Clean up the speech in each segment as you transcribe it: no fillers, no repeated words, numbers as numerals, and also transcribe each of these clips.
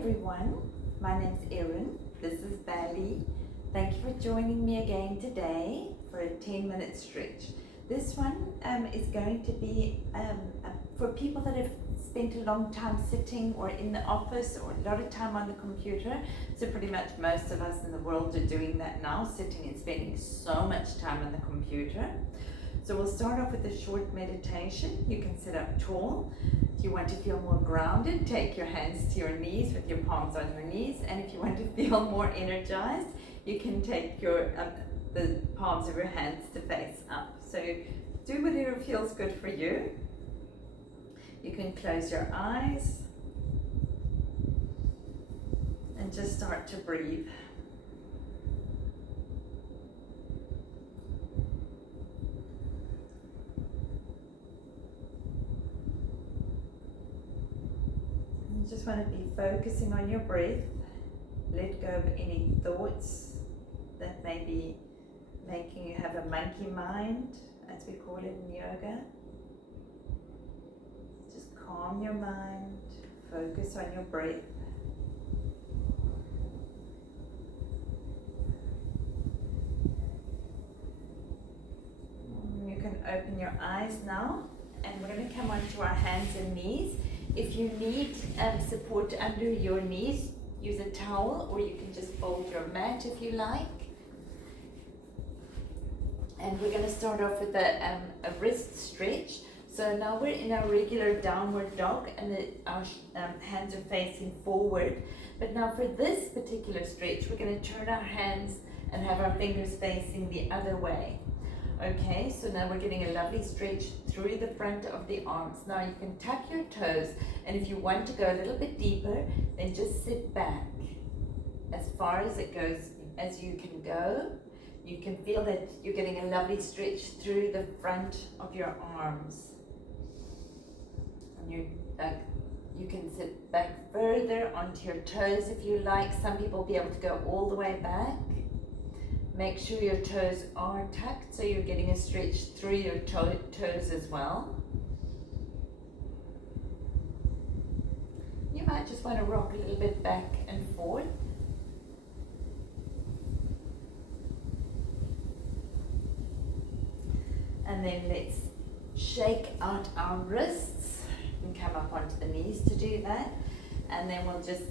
everyone, my name's Erin, this is Bally. Thank you for joining me again today for a 10-minute stretch. This one is going to be for people that have spent a long time sitting or in the office or a lot of time on the computer. So pretty much most of us in the world are doing that now, sitting and spending so much time on the computer. So we'll start off with a short meditation. You can sit up tall. If you want to feel more grounded, take your hands to your knees with your palms on your knees. And if you want to feel more energized, you can take your the palms of your hands to face up. So do whatever feels good for you. You can close your eyes and just start to breathe. You just want to be focusing on your breath. Let go of any thoughts that may be making you have a monkey mind, as we call it in yoga. Just calm your mind, focus on your breath. You can open your eyes now, and we're going to come onto our hands and knees. If you need support under your knees, use a towel, or you can just fold your mat if you like. And we're going to start off with a wrist stretch. So now we're in our regular downward dog, and our hands are facing forward. But now for this particular stretch, we're going to turn our hands and have our fingers facing the other way. Okay, so now we're getting a lovely stretch through the front of the arms. Now you can tuck your toes, and if you want to go a little bit deeper, then just sit back as far as it goes, as you can go. You can feel that you're getting a lovely stretch through the front of your arms. And you can sit back further onto your toes if you like. Some people will be able to go all the way back. Make sure your toes are tucked so you're getting a stretch through your toes as well. You might just want to rock a little bit back and forth. And then let's shake out our wrists and come up onto the knees to do that. And then we'll just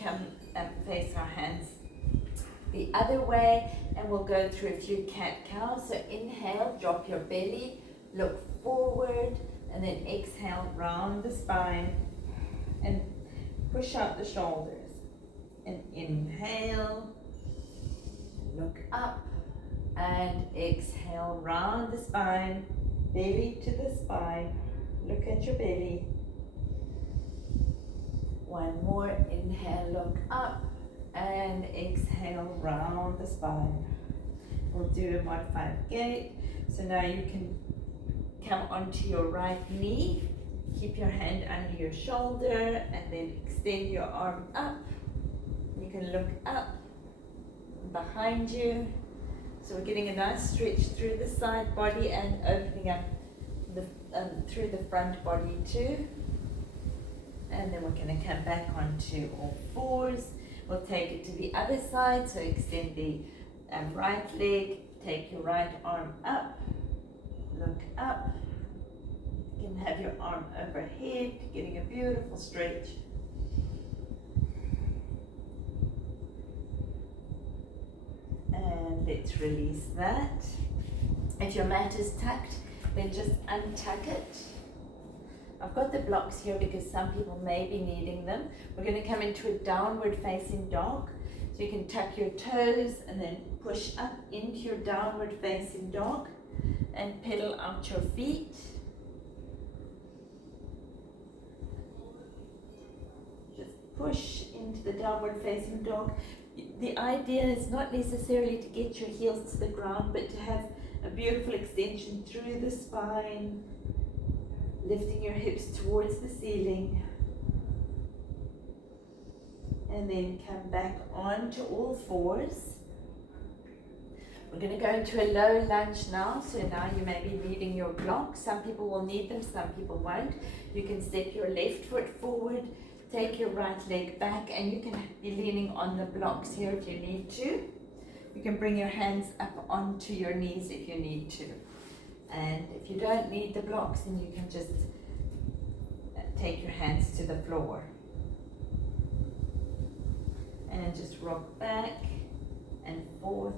come and face our hands the other way, and we'll go through a few CatCows. So inhale, drop your belly, look forward, and then exhale, round the spine and push out the shoulders. And inhale, look up, and exhale, round the spine, belly to the spine, look at your belly. One more, inhale, look up, and exhale, round the spine. We'll do a modified gait. So now you can come onto your right knee, keep your hand under your shoulder, and then extend your arm up. You can look up behind you. So we're getting a nice stretch through the side body and opening up through the front body too. And then we're going to come back onto all fours. We'll take it to the other side, so extend the right leg, take your right arm up, look up. You can have your arm overhead, getting a beautiful stretch. And let's release that. If your mat is tucked, then just untuck it. I've got the blocks here because some people may be needing them. We're going to come into a downward facing dog. So you can tuck your toes and then push up into your downward facing dog and pedal out your feet. Just push into the downward facing dog. The idea is not necessarily to get your heels to the ground, but to have a beautiful extension through the spine, lifting your hips towards the ceiling. And then come back onto all fours. We're going to go into a low lunge now. So now you may be needing your blocks. Some people will need them, some people won't. You can step your left foot forward, take your right leg back, and you can be leaning on the blocks here if you need to. You can bring your hands up onto your knees if you need to. And if you don't need the blocks, then you can just take your hands to the floor. And just rock back and forth.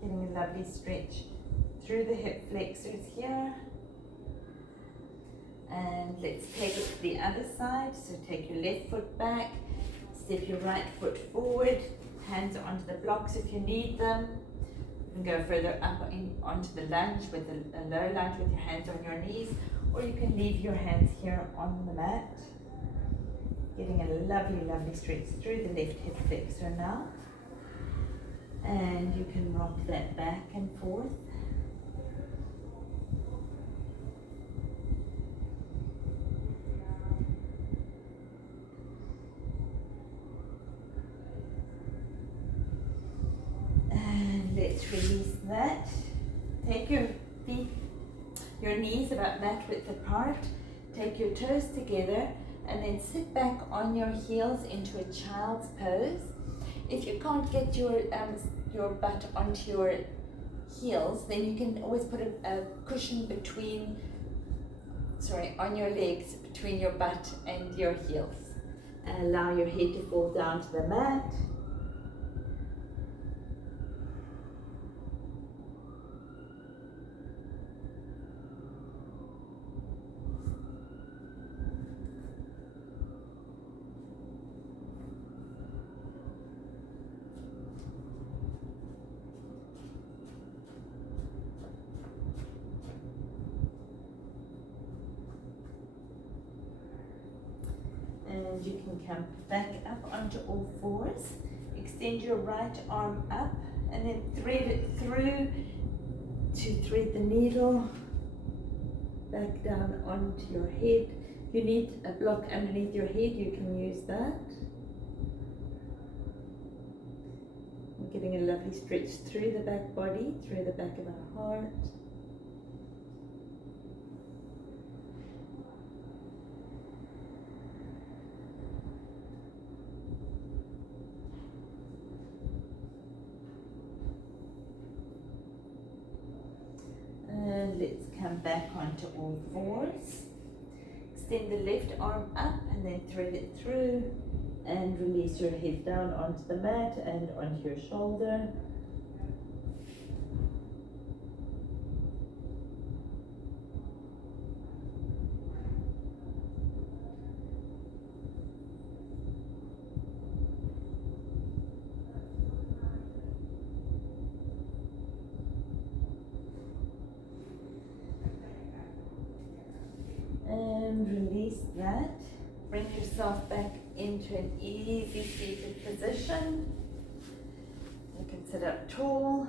Getting a lovely stretch through the hip flexors here. And let's take it to the other side. So take your left foot back, step your right foot forward, hands onto the blocks if you need them. You can go further up onto the lunge with a low lunge with your hands on your knees, or you can leave your hands here on the mat. Getting a lovely, lovely stretch through the left hip flexor now. And you can rock that back and forth. And let's release that. Take your feet, your knees about that width apart. Take your toes together and then sit back on your heels into a child's pose. If you can't get your butt onto your heels, then you can always put a cushion on your legs between your butt and your heels. And allow your head to fall down to the mat. And you can come back up onto all fours. Extend your right arm up and then thread it through to thread the needle back down onto your head. If you need a block underneath your head, you can use that. We're getting a lovely stretch through the back body, through the back of our heart. And let's come back onto all fours. Extend the left arm up and then thread it through and release your head down onto the mat and onto your shoulder. And release that. Bring yourself back into an easy seated position. You can sit up tall.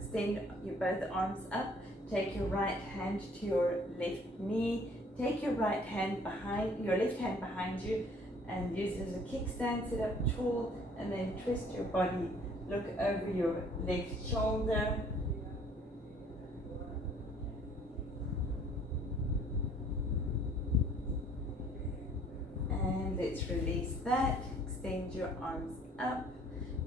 Extend your both arms up. Take your right hand to your left knee. Take your left hand behind you and use it as a kickstand. Sit up tall and then twist your body. Look over your left shoulder. And let's release that. Extend your arms up.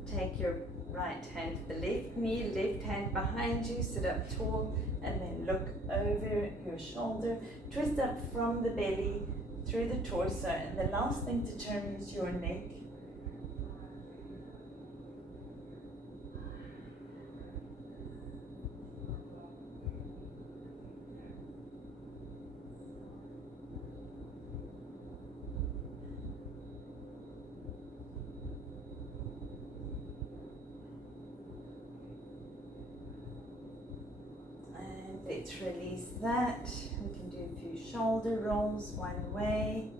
Take your right hand to the left knee, left hand behind you, sit up tall, and then look over your shoulder. Twist up from the belly through the torso, and the last thing to turn is your neck. Let's release that. We can do a few shoulder rolls one way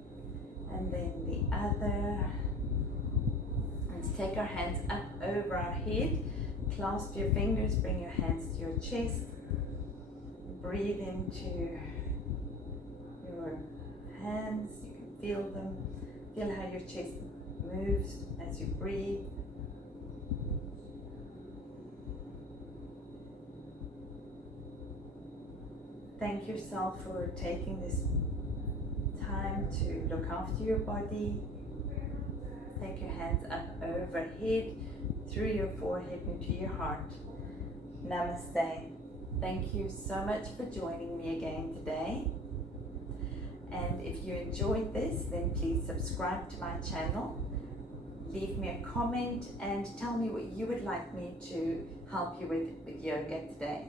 and then the other. Let's take our hands up over our head. Clasp your fingers, bring your hands to your chest. Breathe into your hands. You can feel them. Feel how your chest moves as you breathe. Thank yourself for taking this time to look after your body. Take your hands up overhead, through your forehead into your heart. Namaste. Thank you so much for joining me again today. And if you enjoyed this, then please subscribe to my channel. Leave me a comment and tell me what you would like me to help you with yoga today.